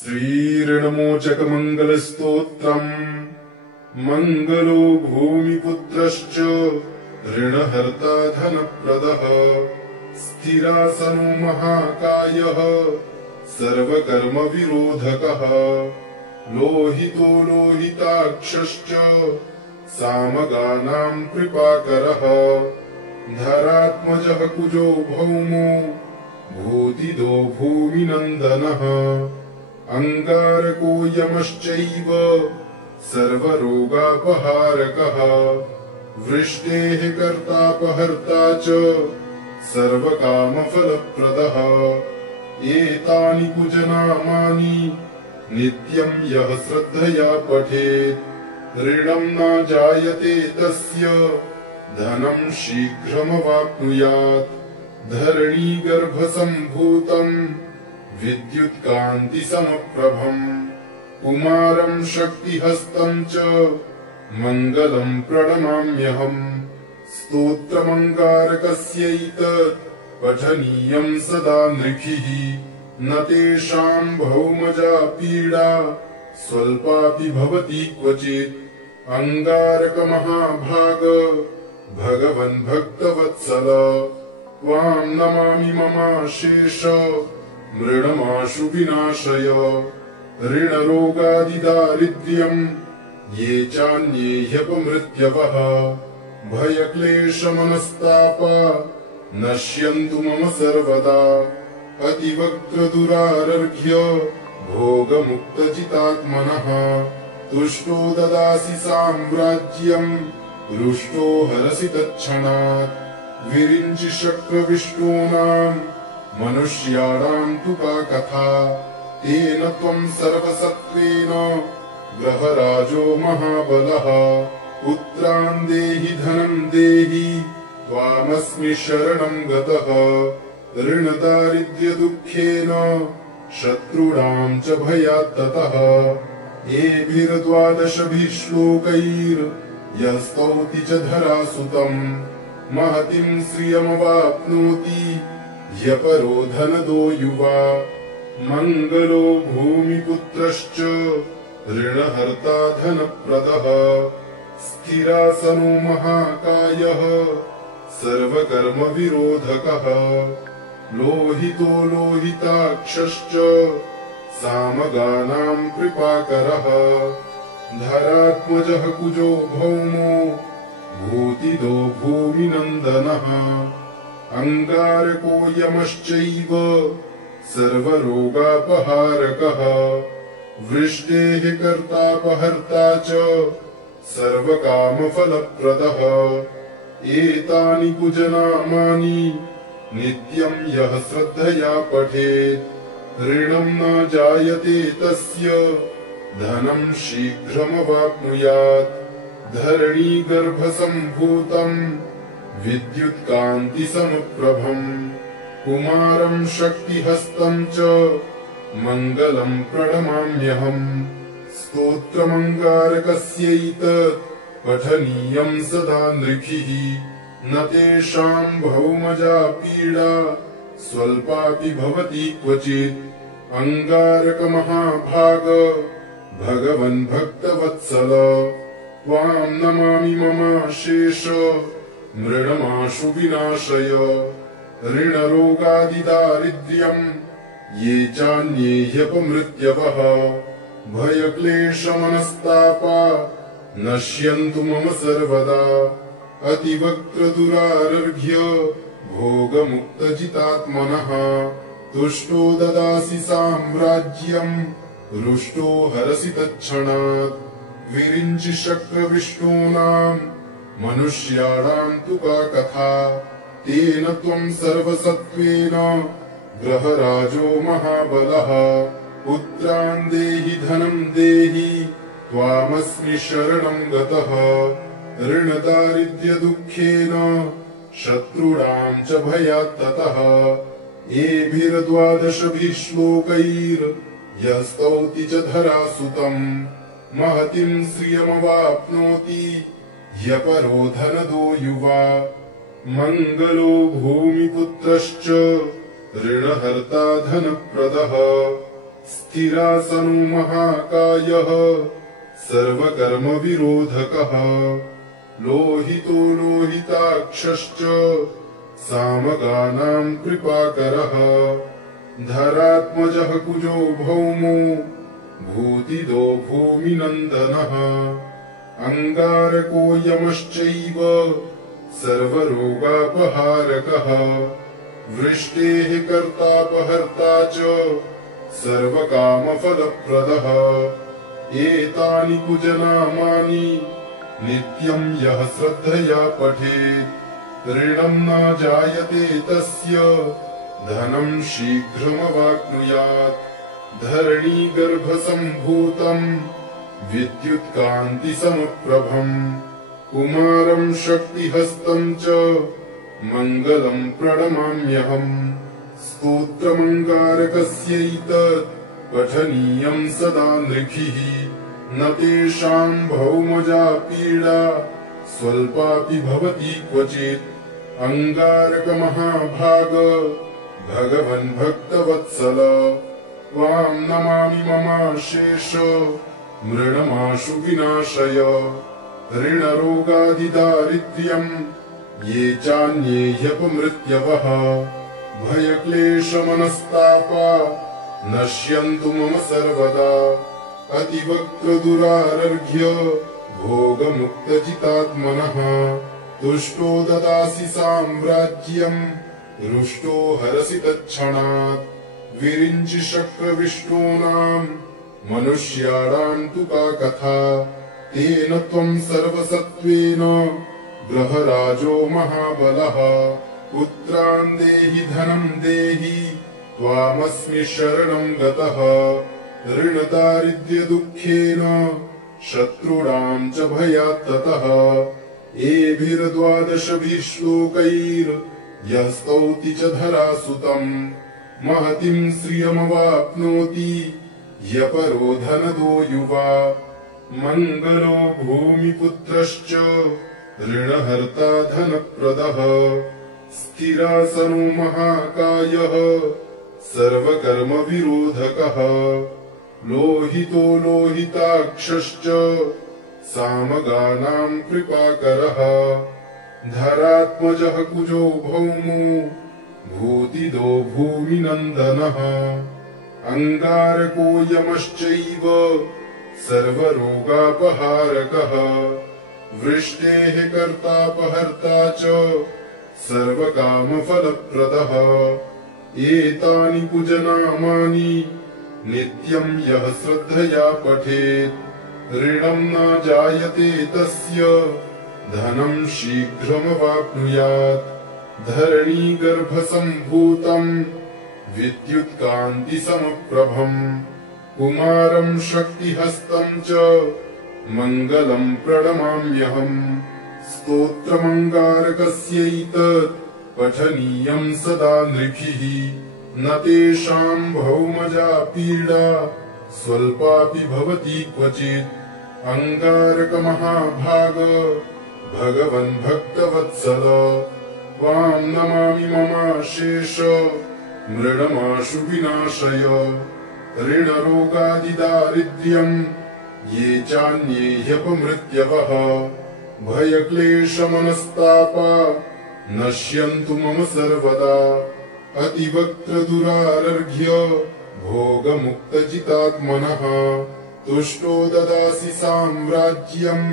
श्रीऋणमोचकमङ्गलस्तोत्रम् मङ्गलो भूमिपुत्रश्च ऋणहर्ता धनप्रदः स्थिरासनो महाकायः सर्वकर्मविरोधकः लोहितो लोहिताक्षश्च सामगानाम् कृपाकरः धरात्मजः कुजो भौमो भूतिदो भूमिनन्दनः अङ्गारको यमश्चैव सर्वरोगापहारकः वृष्टेः कर्तापहर्ता च सर्वकामफलप्रदः एतानि कुजनामानि नित्यं यः श्रद्धया पठेत् ऋणं न जायते तस्य धनं शीघ्रमवाप्नुयात् धरणीगर्भसम्भूतम् विद्युत्कान्तिसमप्रभम् कुमारम् शक्तिहस्तम् च मङ्गलम् प्रणमाम्यहम् स्तोत्रमङ्गारकस्यैतत् पठनीयम् सदा नृभिः न तेषाम् भौमजा पीडा स्वल्पापि भवति क्वचित् अङ्गारकमहाभाग भगवन् भक्तवत्सल त्वाम् नमामि ममाशेष मृणमाशु विनाशय ऋणरोगादिदारिद्र्यम् ये चान्ये ह्यपमृत्यवः भयक्लेशमनस्तापा नश्यन्तु मम सर्वदा अतिवक्त्रदुरारर्घ्य भोगमुक्तचितात्मनः तुष्टो ददासि साम्राज्यम् रुष्टो हरसि तत्क्षणात् विरिञ्चि शक्रविष्टूनाम् मनुष्याणाम् तु का कथा तेन त्वम् सर्वसत्त्वेन ग्रहराजो महाबलः पुत्रान् देहि धनम् देहि त्वामस्मि शरणम् गतः ऋणदारिद्र्यदुःखेन शत्रूणाम् च भयात् ततः एभिर्द्वादशभिः श्लोकैर्यस्तौति च धरासुतम् महतीम् श्रियमवाप्नोति ह्यपरो धनदो युवा मङ्गलो भूमिपुत्रश्च ऋणहर्ता धनप्रदः स्थिरासनो महाकायः सर्वकर्मविरोधकः लोहितो लोहिताक्षश्च सामगानाम् कृपाकरः धरात्मजः कुजो भौमो भूतिदो भूमिनन्दनः अङ्गारको यमश्चैव सर्वरोगापहारकः वृष्टेः कर्तापहर्ता च सर्वकामफलप्रदः एतानि कुजनामानि नित्यम् यः श्रद्धया पठेत् ऋणम् न जायते तस्य धनं शीघ्रमवाप्नुयात् धरणीगर्भसम्भूतम् विद्युत्कान्तिसमप्रभम् कुमारम् शक्तिहस्तम् च मङ्गलम् प्रणमाम्यहम् स्तोत्रमङ्गारकस्यैतत् पठनीयम् सदा नृभिः न तेषाम् भौमजा पीडा स्वल्पापि भवति क्वचित् अङ्गारकमहाभाग भगवन् भक्तवत्सल त्वाम् नमामि ममाशेष मृणमाशु विनाशय ऋणरोगादिदारिद्र्यम् ये चान्ये ह्यपमृत्यवः भयक्लेशमनस्तापा नश्यन्तु मम सर्वदा अतिवक्त्रदुरारर्घ्य भोगमुक्तजितात्मनः तुष्टो ददासि साम्राज्यम् रुष्टो हरसि तत्क्षणात् विरिञ्चि शक्रविष्टूनाम् मनुष्याणाम् तु का कथा तेन त्वम् सर्वसत्त्वेन ग्रहराजो महाबलः पुत्रान् देहि धनम् देहि त्वामस्मि शरणम् गतः ऋणदारिद्र्यदुःखेन शत्रूणाम् च भयात् ततः एभिर्द्वादशभिः श्लोकैर्यस्तौति च धरासुतम् महतीम् श्रियमवाप्नोति ह्यपरो धनदो युवा मङ्गलो भूमिपुत्रश्च ऋणहर्ता धनप्रदः स्थिरासनो महाकायः सर्वकर्मविरोधकः लोहितो लोहिताक्षश्च सामगानां कृपाकरः धरात्मजः कुजो भौमो भूतिदो भूमिनन्दनः अङ्गारको यमश्चैव सर्वरोगापहारकः वृष्टेः कर्तापहर्ता च सर्वकामफलप्रदः एतानि कुजनामानि नित्यं यः श्रद्धया पठेत् ऋणं न जायते तस्य धनं शीघ्रमवाप्नुयात् धरणीगर्भसम्भूतं विद्युत्कान्तिसमप्रभम् कुमारं शक्तिहस्तं च मङ्गलं प्रणमाम्यहम् स्तोत्रमङ्गारकस्यैतत् पठनीयं सदा नृभिः न तेषां भौमजा पीडा स्वल्पापि भवति क्वचित् अङ्गारकमहाभाग भगवन् भक्तवत्सल त्वां नमामि ममाशेष मृणमाशु विनाशय ऋणरोगादिदारिद्र्यम् ये चान्ये ह्यपमृत्यवः भयक्लेशमनस्तापा नश्यन्तु मम सर्वदा अतिवक्त्रदुरारर्घ्य भोगमुक्तजितात्मनः तुष्टो ददासि साम्राज्यम् रुष्टो हरसि तत्क्षणात् विरिञ्चि शक्रविष्टूनाम् मनुष्याणां तु का कथा तेन त्वं सर्वसत्त्वेन ग्रहराजो महाबलः पुत्रान् देहि धनं देहि त्वामस्मि शरणं गतः ऋणदारिद्र्यदुःखेन शत्रूणां च भयात् ततः एभिर्द्वादशभिः श्लोकैर्यः स्तौति च धरासुतम् महतीं श्रियमवाप्नोति ह्यपरो धनदो युवा मङ्गलो भूमिपुत्रश्च ऋणहर्ता धनप्रदः स्थिरासनो महाकायः सर्वकर्मविरोधकः लोहितो लोहिताक्षश्च सामगानां कृपाकरः धरात्मजः कुजो भौमो भूतिदो भूमिनन्दनः अङ्गारको यमश्चैव सर्वरोगापहारकः वृष्टेः कर्तापहर्ता च सर्वकामफलप्रदः एतानि कुजनामानि नित्यं यः श्रद्धया पठेत् ऋणं न जायते तस्य धनं शीघ्रमवाप्नुयात् धरणीगर्भसम्भूतम् विद्युत्कान्तिसमप्रभम् कुमारं शक्तिहस्तं च मङ्गलं प्रणमाम्यहम् स्तोत्रमङ्गारकस्यैतत् पठनीयं सदा नृभिः न तेषां भौमजा पीडा स्वल्पापि भवति क्वचित् अङ्गारकमहाभाग भगवन् भक्तवत्सल त्वां नमामि ममाशेष मृणमाशु विनाशय ऋणरोगादिदारिद्र्यम् ये चान्ये ह्यपमृत्यवः भयक्लेशमनस्तापा नश्यन्तु मम सर्वदा अतिवक्त्रदुरारर्घ्य भोगमुक्तजितात्मनः तुष्टो ददासि साम्राज्यम्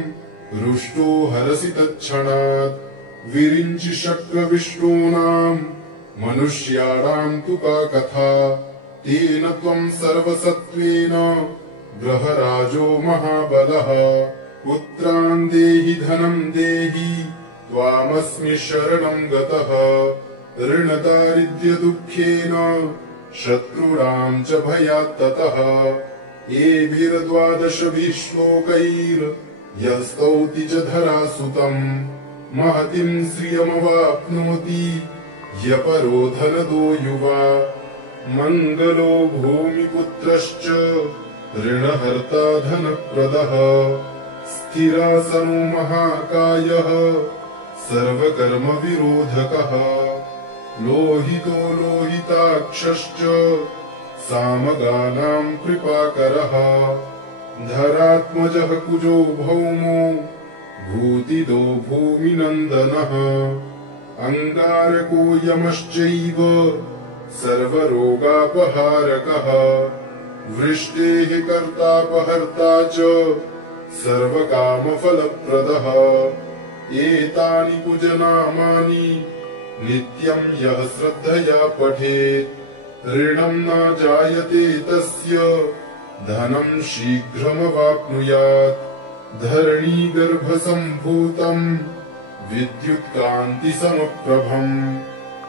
रुष्टो हरसि तत्क्षणात् विरिञ्चि शक्रविष्टूनाम् मनुष्याणां तु का कथा तेन त्वं सर्वसत्त्वेन ग्रहराजो महाबलः पुत्रान् देहि धनं देहि त्वामस्मि शरणं गतः ऋणदारिद्र्यदुःखेन शत्रूणां च भयात् ततः एभिर्द्वादशभिः श्लोकैर्यः स्तौति च धरासुतम् महतीं श्रियमवाप्नोति ह्यपरो धनदो युवा मङ्गलो भूमिपुत्रश्च ऋणहर्ता धनप्रदः स्थिरासनो महाकायः सर्वकर्मविरोधकः लोहितो लोहिताक्षश्च सामगानां कृपाकरः धरात्मजः कुजो भौमो भूतिदो भूमिनन्दनः अङ्गारको यमश्चैव सर्वरोगापहारकः वृष्टेः कर्तापहर्ता च सर्वकामफलप्रदः एतानि कुजनामानि नित्यं यः श्रद्धया पठेत् ऋणं न जायते तस्य धनं शीघ्रमवाप्नुयात् धरणीगर्भसम्भूतं विद्युत्कान्तिसमप्रभम्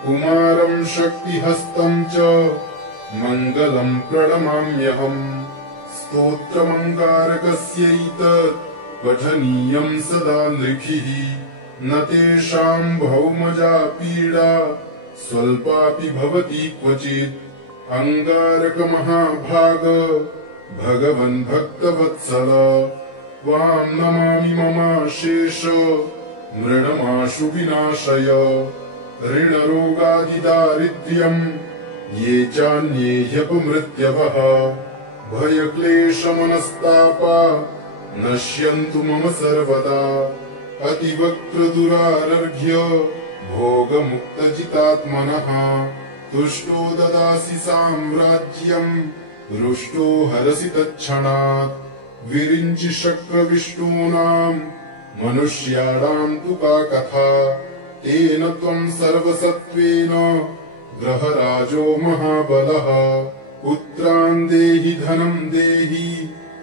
कुमारं शक्तिहस्तं च मङ्गलं प्रणमाम्यहम् स्तोत्रमङ्गारकस्यैतत् पठनीयं सदा नृभिः न तेषां भौमजा पीडा स्वल्पापि भवति क्वचित् अङ्गारकमहाभाग भगवन् भक्तवत्सल त्वां नमामि ममाशेष मृणमाशु विनाशय ऋणरोगादिदारिद्र्यम् ये चान्ये ह्यपमृत्यवः भयक्लेशमनस्तापा नश्यन्तु मम सर्वदा अतिवक्त्रदुरारर्घ्य भोगमुक्तजितात्मनः तुष्टो ददासि साम्राज्यम् रुष्टो हरसि तत्क्षणात् विरिञ्चि शक्रविष्णूनाम् मनुष्याणाम् तु का कथा तेन त्वम् सर्वसत्त्वेन ग्रहराजो महाबलः पुत्रान् देहि धनम् देहि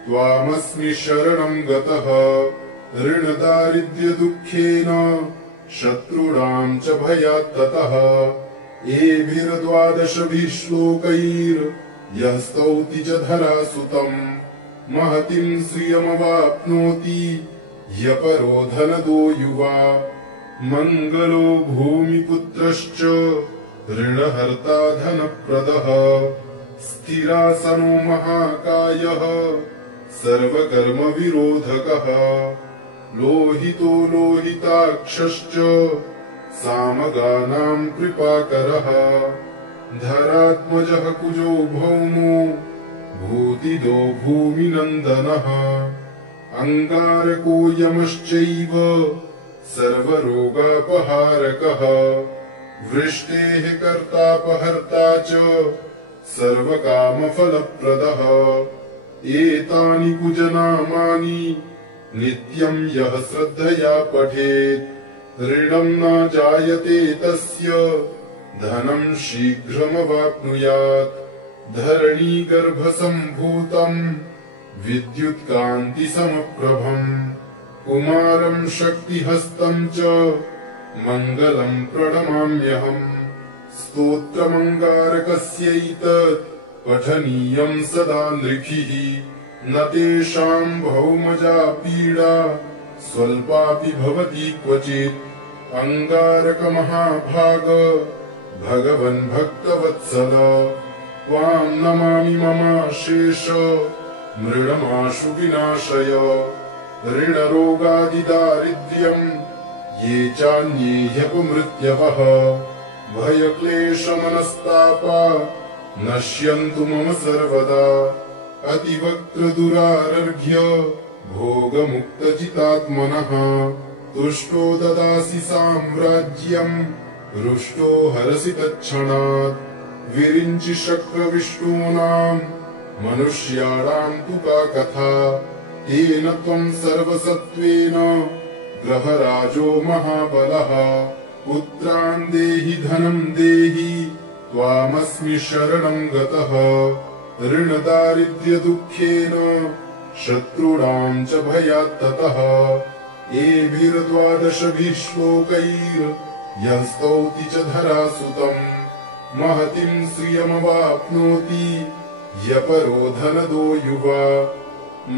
त्वामस्मि शरणम् गतः ऋणदारिद्र्यदुःखेन शत्रूणाम् च भयात् ततः एभिर्द्वादशभिः श्लोकैर्यः स्तौति च धरासुतम् महतीं श्रियमवाप्नोति ह्यपरो धनदो युवा मङ्गलो भूमिपुत्रश्च ऋणहर्ता धनप्रदः स्थिरासनो महाकायः सर्वकर्मविरोधकः लोहितो लोहिताक्षश्च सामगानां कृपाकरः धरात्मजः कुजो भौमो भूतिदो भूमिनन्दनः अङ्गारको यमश्चैव सर्वरोगापहारकः वृष्टेः कर्तापहर्ता च सर्वकामफलप्रदः एतानि कुजनामानि नित्यं यः श्रद्धया पठेत् ऋणं न जायते तस्य धनं शीघ्रमवाप्नुयात् धरणीगर्भसम्भूतं विद्युत्कान्तिसमप्रभम् कुमारं शक्तिहस्तं च मङ्गलं प्रणमाम्यहम् स्तोत्रमङ्गारकस्यैतत् पठनीयं सदा नृभिः न तेषां भौमजा पीडा स्वल्पापि भवति क्वचित् अङ्गारकमहाभाग भगवन् भक्तवत्सल त्वां नमामि ममाशेष मृणमाशु विनाशय ऋणरोगादिदारिद्र्यम् ये चान्ये ह्यपमृत्यवः भयक्लेशमनस्तापा नश्यन्तु मम सर्वदा अतिवक्त्रदुरारर्घ्य भोगमुक्तजितात्मनः तुष्टो ददासि साम्राज्यम् रुष्टो हरसि तत्क्षणात् विरिञ्चि शक्रविष्णूनाम् मनुष्याणाम् तु का कथा तेन त्वम् सर्वसत्त्वेन ग्रहराजो महाबलः पुत्रान् देहि धनम् देहि त्वामस्मि शरणम् गतः ऋणदारिद्र्यदुःखेन शत्रूणाम् च भयात् ततः एभिर्द्वादशभिः श्लोकैर्यः स्तौति च धरासुतम् महतीं श्रियमवाप्नोति ह्यपरो धनदो युवा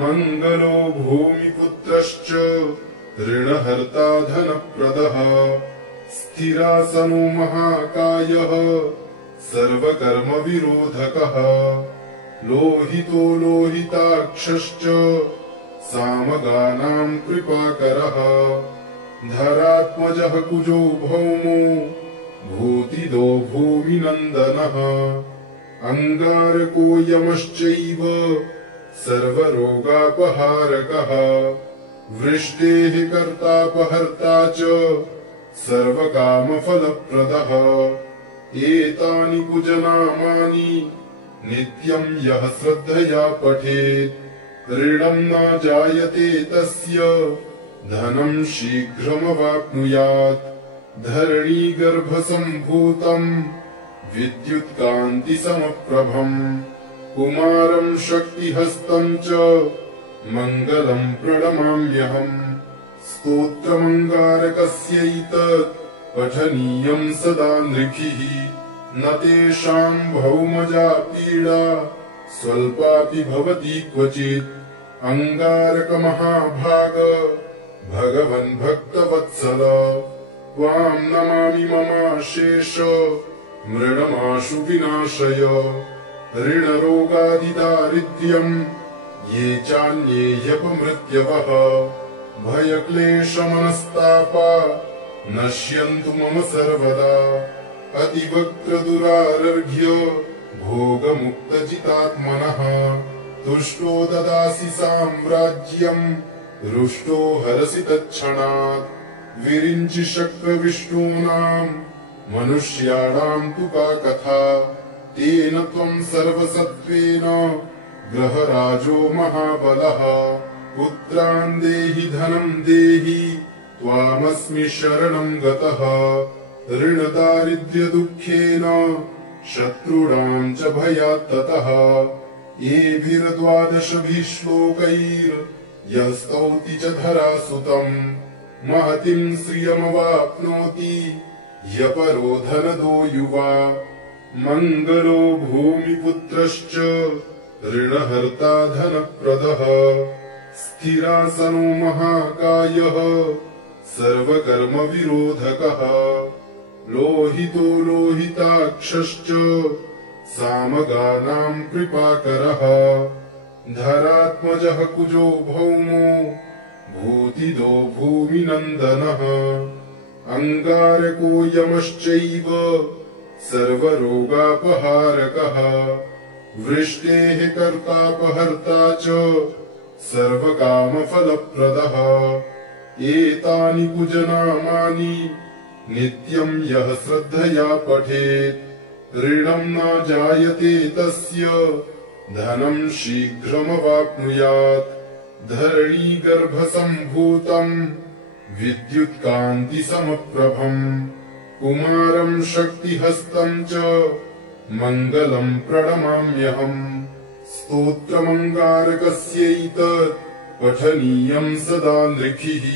मङ्गलो भूमिपुत्रश्च ऋणहर्ता धनप्रदः स्थिरासनो महाकायः सर्वकर्मविरोधकः लोहितो लोहिताक्षश्च सामगानां कृपाकरः धरात्मजः कुजो भौमो भूतिदो भूमिनन्दनः अंगारको यमश्चैव सर्वरोगापहारकः वृष्टेः कर्तापहर्ता च सर्वकामफलप्रदः एतानि कुजनामानि नित्यं यः श्रद्धया पठेत् ऋणं न जायते तस्य धनं शीघ्रमवाप्नुयात् धरणीगर्भसम्भूतम् विद्युत्कान्तिसमप्रभम् कुमारं शक्तिहस्तं च मङ्गलं प्रणमाम्यहम् स्तोत्रमङ्गारकस्यैतत् पठनीयं सदा नृभिः न तेषां भौमजा पीडा स्वल्पापि भवति क्वचित् अंगारकमहाभाग भगवन् भक्तवत्सल त्वां नमामि ममाशेष मृडमाशु विनाशय ऋणरोगादिदारिद्र्यम् ये चान्ये ह्यपमृत्यवः भयक्लेशमनस्तापा नश्यन्तु मम सर्वदा अतिवक्त्रदुरारर्घ्य भोगमुक्तजितात्मनः तुष्टो ददासि साम्राज्यम् रुष्टो हरसि तत्क्षणात् विरिञ्चि शक्रविष्णूनाम् मनुष्याणाम् तु का कथा तेन त्वम् सर्वसत्त्वेन ग्रहराजो महाबलः पुत्रान् देहि धनं देहि त्वामस्मि शरणं गतः ऋणदारिद्र्यदुःखेन शत्रूणाम् च भयात् ततः एभिर्द्वादशभिः श्लोकैर्यः स्तौति च धरासुतम् महतीं श्रियमवाप्नोति ह्यपरो धनदो युवा मङ्गलो भूमिपुत्रश्च ऋणहर्ता धनप्रदः स्थिरासनो महाकायः सर्वकर्मविरोधकः लोहितो लोहिताक्षश्च सामगानाम् कृपाकरः धरात्मजः कुजो भौमो भूतिदो भूमिनन्दनः अंगारको यमश्चैव सर्वरोगापहारकः वृष्टेः कर्तापहर्ता च सर्वकामफलप्रदः एतानि कुजनामानि नित्यं यः श्रद्धया पठेत् ऋणं न जायते तस्य धनं शीघ्रमवाप्नुयात् धरणीगर्भसम्भूतम् विद्युत्कान्तिसमप्रभम् कुमारं शक्तिहस्तं च मङ्गलं प्रणमाम्यहम् स्तोत्रमङ्गारकस्यैतत् पठनीयं सदा नृभिः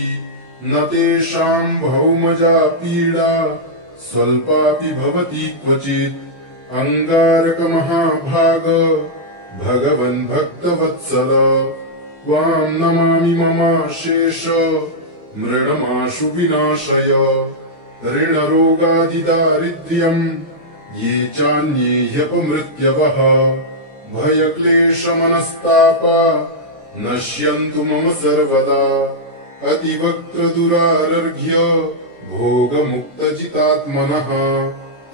न तेषां भौमजा पीडा स्वल्पापि भवति क्वचित् अंगारकमहाभाग भगवन् भक्तवत्सल त्वां नमामि ममाशेष मृडमाशु विनाशय ऋणरोगादिदारिद्र्यम् ये चान्ये ह्यपमृत्यवः भयक्लेशमनस्तापा नश्यन्तु मम सर्वदा अतिवक्त्रदुरारर्घ्य भोगमुक्तजितात्मनः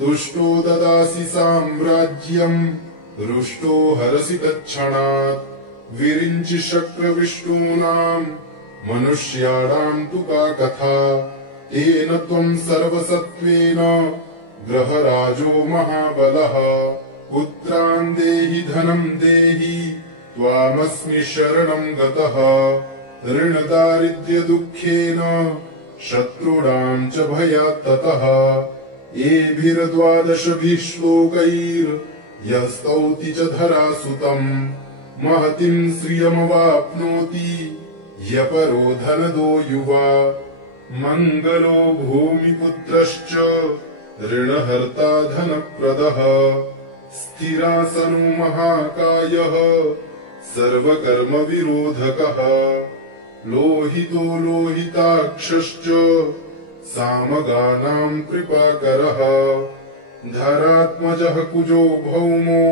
तुष्टो ददासि साम्राज्यम् रुष्टो हरसि तत्क्षणात् विरिञ्चि शक्रविष्णूनाम् मनुष्याणाम् तु का कथा तेन त्वम् सर्वसत्त्वेन ग्रहराजो महाबलः पुत्रान् देहि धनं देहि त्वामस्मि शरणं गतः ऋणदारिद्र्यदुःखेन शत्रूणाम् च भयात् ततः एभिर्द्वादशभिः श्लोकैर्यः स्तौति च धरासुतम् महतीं श्रियमवाप्नोति ह्यपरो धनदो युवा मङ्गलो भूमिपुत्रश्च ऋणहर्ता धनप्रदः स्थिरासनो महाकायः सर्वकर्मविरोधकः लोहितो लोहिताक्षश्च सामगानाम् कृपाकरः धरात्मजः कुजो भौमो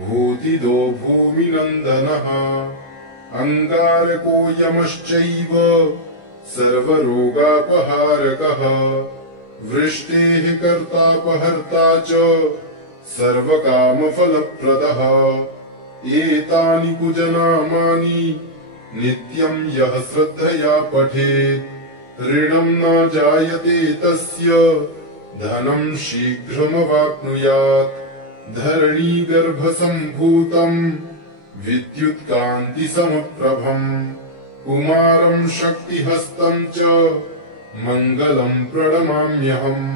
भूतिदो भूमिनन्दनः अंगारको यमश्चैव सर्वरोगापहारकः वृष्टेः कर्तापहर्ता च सर्वकामफलप्रदः एतानि कुजनामानि नित्यं यः श्रद्धया पठेत् ऋणं न जायते तस्य धनं शीघ्रमवाप्नुयात् धरणीगर्भसम्भूतम् विद्युत्कान्तिसमप्रभम् कुमारं शक्तिहस्तं च मङ्गलं प्रणमाम्यहम्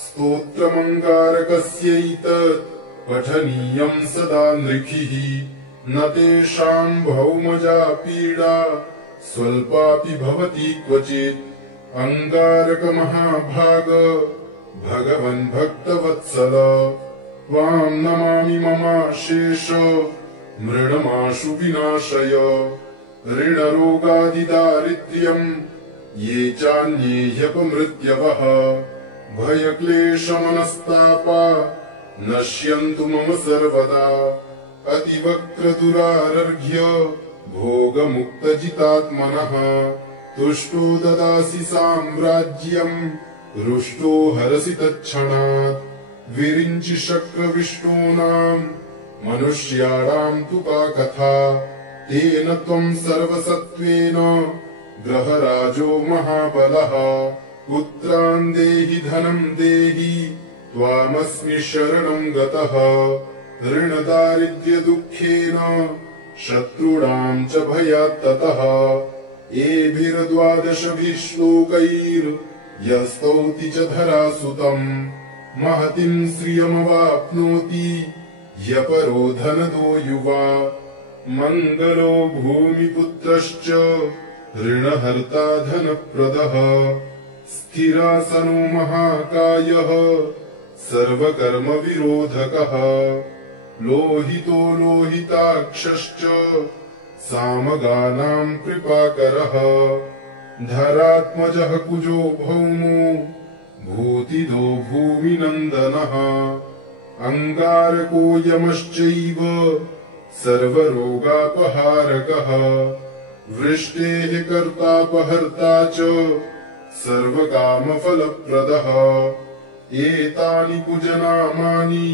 स्तोत्रमङ्गारकस्यैतत् पठनीयं सदा नृभिः न तेषां भौमजा पीडा स्वल्पापि भवति क्वचित् अङ्गारकमहाभाग भगवन् भक्तवत्सल त्वां नमामि ममाशेष मृडमाशु विनाशय ऋणरोगादिदारिद्र्यम् ये चान्ये ह्यपमृत्यवः भयक्लेशमनस्तापा नश्यन्तु मम सर्वदा अतिवक्रदुरारर्घ्य भोगमुक्तजितात्मनः तुष्टो ददासि साम्राज्यम् रुष्टो हरसि तत्क्षणात् विरिञ्चि शक्रविष्टूनाम् मनुष्याणाम् तु का कथा तेन त्वम् सर्वसत्त्वेन ग्रहराजो महाबलः पुत्रान् देहि धनं देहि त्वामस्मि शरणं गतः ऋणदारिद्र्यदुःखेन शत्रूणां च भयात् ततः एभिर्द्वादशभिः श्लोकैर्यः स्तौति च धरासुतम् महतीं श्रियमवाप्नोति ह्यपरो धनदो युवा मङ्गलो भूमिपुत्रश्च ऋणहर्ता धनप्रदः स्थिरासनो महाकायः सर्वकर्मविरोधकः लोहितो लोहिताक्षश्च सामगानां कृपाकरः धरात्मजः कुजो भौमो भूतिदो भूमिनन्दनः अङ्गारको यमश्चैव सर्वरोगापहारकः वृष्टेः कर्तापहर्ता च सर्वकामफलप्रदः एतानि कुजनामानि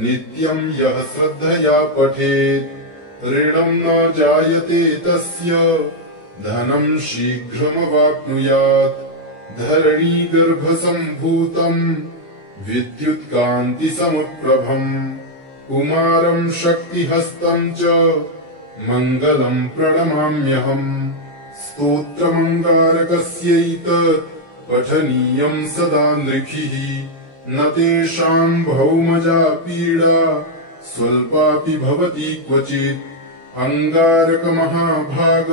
नित्यं यः श्रद्धया पठेत् ऋणं न जायते तस्य धनं शीघ्रमवाप्नुयात् धरणीगर्भसम्भूतम् विद्युत्कान्तिसमप्रभम् कुमारं शक्तिहस्तं च मङ्गलं प्रणमाम्यहम् स्तोत्रमङ्गारकस्यैतत् पठनीयं सदा नृभिः न तेषां भौमजा पीडा स्वल्पापि भवति क्वचित् अङ्गारकमहाभाग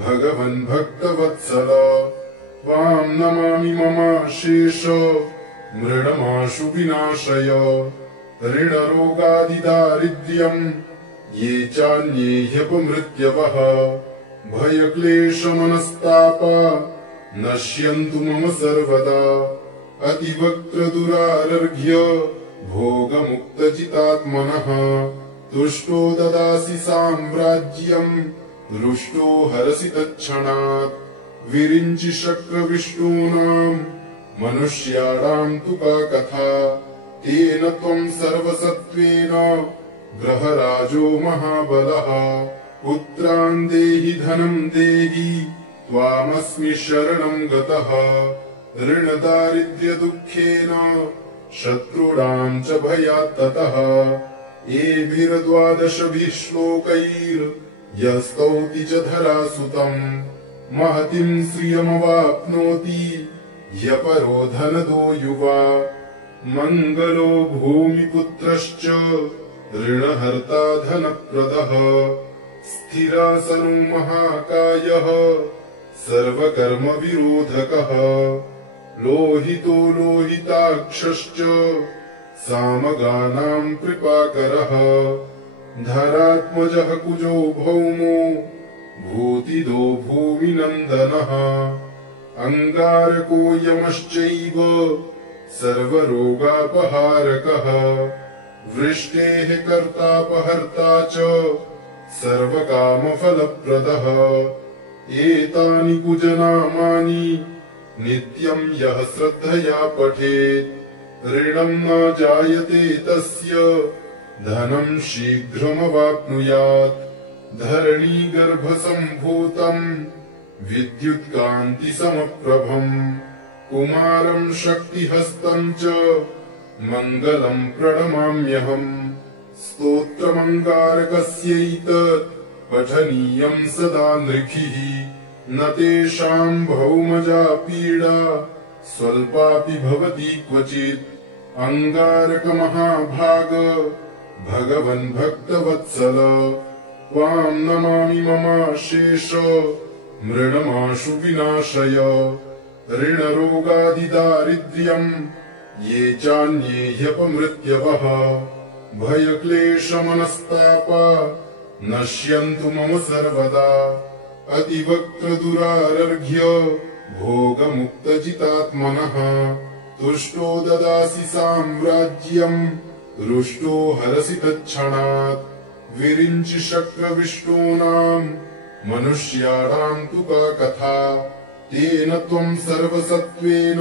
भगवन् भक्तवत्सल त्वां नमामि ममाशेष मृडमाशु विनाशय ऋणरोगादिदारिद्र्यम् ये चान्ये ह्यपमृत्यवः भयक्लेशमनस्तापा नश्यन्तु मम सर्वदा अतिवक्रदुरारर्घ्य भोगमुक्तजितात्मनः तुष्टो ददासि साम्राज्यम् रुष्टो हरसि तत्क्षणात् विरिञ्चि शक्रविष्टूनाम् मनुष्याणाम् तु का कथा तेन त्वम् सर्वसत्त्वेन ग्रहराजो महाबलः पुत्रान् देहि धनं देहि त्वामस्मि शरणं गतः ऋणदारिद्र्यदुःखेन शत्रूणां च भयात् ततः एभिर्द्वादशभिः श्लोकैर्यः स्तौति च धरासुतम् महतीं श्रियमवाप्नोति ह्यपरो धनदो युवा मङ्गलो भूमिपुत्रश्च ऋणहर्ता धनप्रदः स्थिरासनो महाकायः सर्वकर्मविरोधकः लोहितो लोहिताक्षश्च सामगानां कृपाकरः धरात्मजः कुजो भौमो भूतिदो भूमिनन्दनः अङ्गारको यमश्चैव सर्वरोगापहारकः वृष्टेः कर्तापहर्ता च सर्वकामफलप्रदः एतानि कुजनामानि नित्यं यः श्रद्धया पठेत् ऋणं न जायते तस्य धनं शीघ्रमवाप्नुयात् धरणीगर्भसम्भूतम् विद्युत्कान्तिसमप्रभम् कुमारं शक्तिहस्तं च मङ्गलं प्रणमाम्यहम् स्तोत्रमङ्गारकस्यैतत् पठनीयं सदा नृभिः न तेषां भौमजा पीडा स्वल्पापि भवति क्वचित् अङ्गारकमहाभाग भगवन् भक्तवत्सल त्वां नमामि ममाशेष मृणमाशु विनाशय ऋणरोगादिदारिद्र्यम् ये चान्ये ह्यपमृत्यवः भयक्लेशमनस्तापा नश्यन्तु मम सर्वदा अतिवक्त्रदुरारर्घ्य भोगमुक्तजितात्मनः तुष्टो ददासि साम्राज्यम् रुष्टो हरसि तत्क्षणात् विरिञ्चि शक्रविष्टूनाम् मनुष्याणाम् तु का कथा तेन त्वम् सर्वसत्त्वेन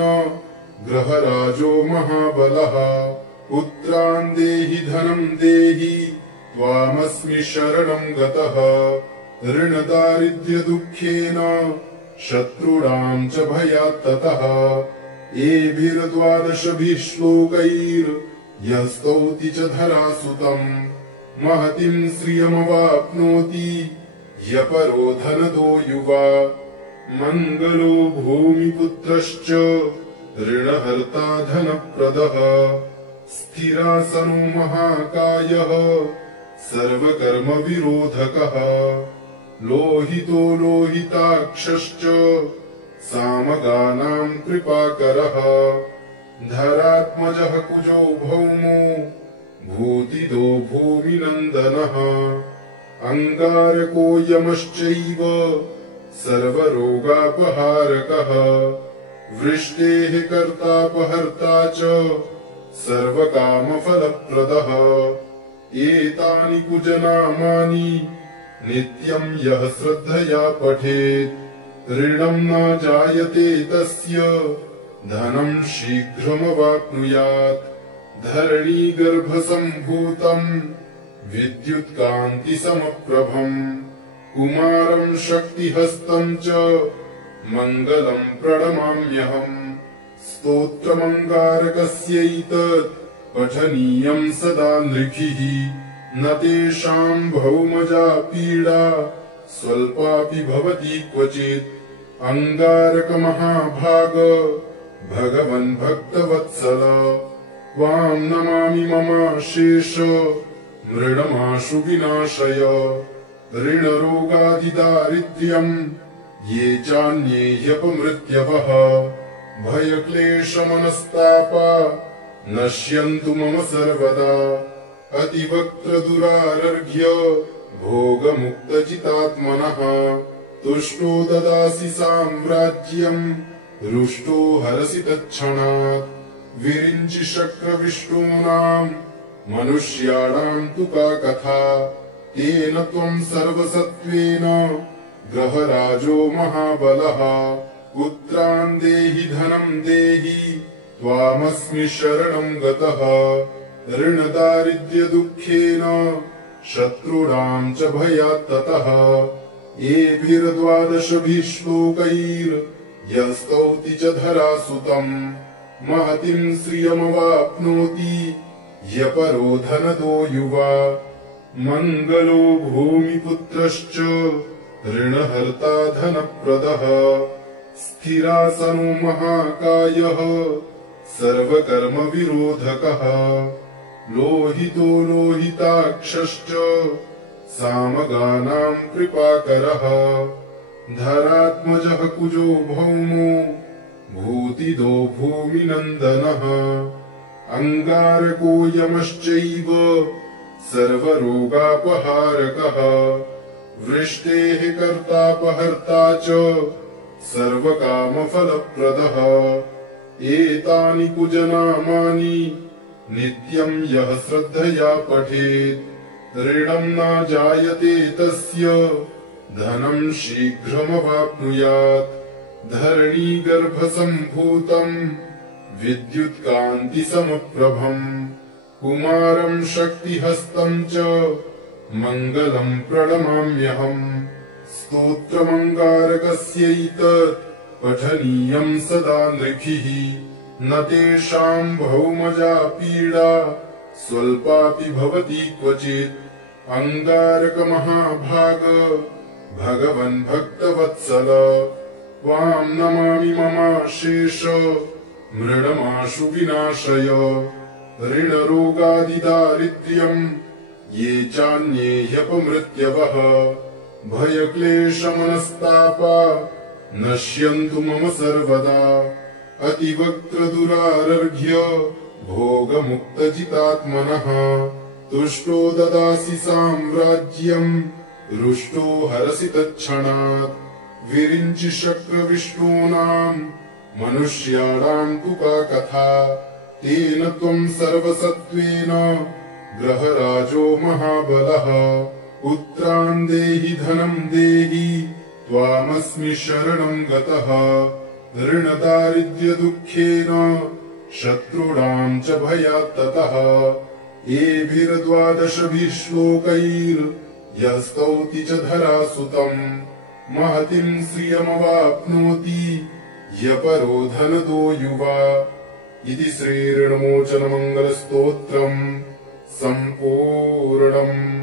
ग्रहराजो महाबलः पुत्रान् देहि धनम् देहि त्वामस्मि शरणम् गतः ऋणदारिद्र्यदुःखेन शत्रूणाम् च भयात् ततः एभिर्द्वादशभिः श्लोकैर्यः स्तौति च धरासुतम् महतीम् श्रियमवाप्नोति ह्यपरो धनदो युवा मङ्गलो भूमिपुत्रश्च ऋणहर्ता धनप्रदः स्थिरासनो महाकायः सर्वकर्मविरोधकः लोहितो लोहिताक्षश्च सामगानाम् कृपाकरः धरात्मजः कुजो भौमो भूतिदो भूमिनन्दनः अङ्गारको यमश्चैव सर्वरोगापहारकः वृष्टेः कर्तापहर्ता च सर्वकामफलप्रदः एतानि कुजनामानि नित्यम् यः श्रद्धया पठेत् ऋणम् न जायते तस्य धनम् शीघ्रमवाप्नुयात् धरणीगर्भसम्भूतम् विद्युत्कान्तिसमप्रभम् कुमारं शक्तिहस्तं च मङ्गलं प्रणमाम्यहम् स्तोत्रमङ्गारकस्यैतत् पठनीयं सदा नृभिः न तेषां भौमजा पीडा स्वल्पापि भवति क्वचित् अङ्गारकमहाभाग भगवन् भक्तवत्सल त्वां नमामि ममाशेष मृणमाशु विनाशय ऋणरोगादिदारिद्र्यम् ये चान्ये ह्यपमृत्यवः भयक्लेशमनस्तापा नश्यन्तु मम सर्वदा अतिवक्त्रदुरारर्घ्य भोगमुक्तजितात्मनः तुष्टो ददासि साम्राज्यम् रुष्टो हरसि तत्क्षणात् विरिञ्चि शक्रविष्टूनाम् मनुष्याणाम् तु का कथा तेन त्वम् सर्वसत्त्वेन ग्रहराजो महाबलः पुत्रान् देहि धनम् देहि त्वामस्मि शरणम् गतः ऋणदारिद्र्यदुःखेन शत्रूणाम् च भयात् ततः एभिर्द्वादशभिः श्लोकैर्यः स्तौति च धरासुतम् महतीम् श्रियमवाप्नोति ह्यपरो धनदो युवा मङ्गलो भूमिपुत्रश्च ऋणहर्ता धनप्रदः स्थिरासनो महाकायः सर्वकर्मविरोधकः लोहितो लोहिताक्षश्च सामगानाम् कृपाकरः धरात्मजः कुजो भौमो भूतिदो भूमिनन्दनः अङ्गारको यमश्चैव सर्वरोगापहारकः वृष्टेः कर्तापहर्ता च सर्वकामफलप्रदः एतानि कुजनामानि नित्यम् यः श्रद्धया पठेत् ऋणम् न जायते तस्य धनम् शीघ्रमवाप्नुयात् धरणीगर्भसम्भूतम् विद्युत्कान्तिसमप्रभम् कुमारम् शक्तिहस्तम् च मङ्गलम् प्रणमाम्यहम् स्तोत्रमङ्गारकस्यैतत् पठनीयम् सदा नृभिः न तेषाम् भौमजा पीडा स्वल्पापि भवति क्वचित् अङ्गारकमहाभाग भगवन् भक्तवत्सल त्वाम् नमामि ममाशेष मृडमाशु विनाशय ऋणरोगादिदारिद्र्यम् ये चान्ये ह्यपमृत्यवः भयक्लेशमनस्तापा नश्यन्तु मम सर्वदा अतिवक्त्रदुरारर्घ्य भोगमुक्तजितात्मनः तुष्टो ददासि साम्राज्यम् रुष्टो हरसि तत्क्षणात् विरिञ्चि शक्रविष्णूनाम् मनुष्याणाम् तु का कथा तेन त्वम् सर्वसत्त्वेन ग्रहराजो महाबलः पुत्रान् देहि धनम् देहि त्वामस्मि शरणम् गतः ऋणदारिद्र्यदुःखेन शत्रूणाम् च भयात् ततः एभिर्द्वादशभिः श्लोकैर्यः स्तौति च धरासुतम् महतीम् श्रियमवाप्नोति यपरो धनदो युवा इति श्रीऋणमोचनमङ्गलस्तोत्रम् सम्पूर्णम्।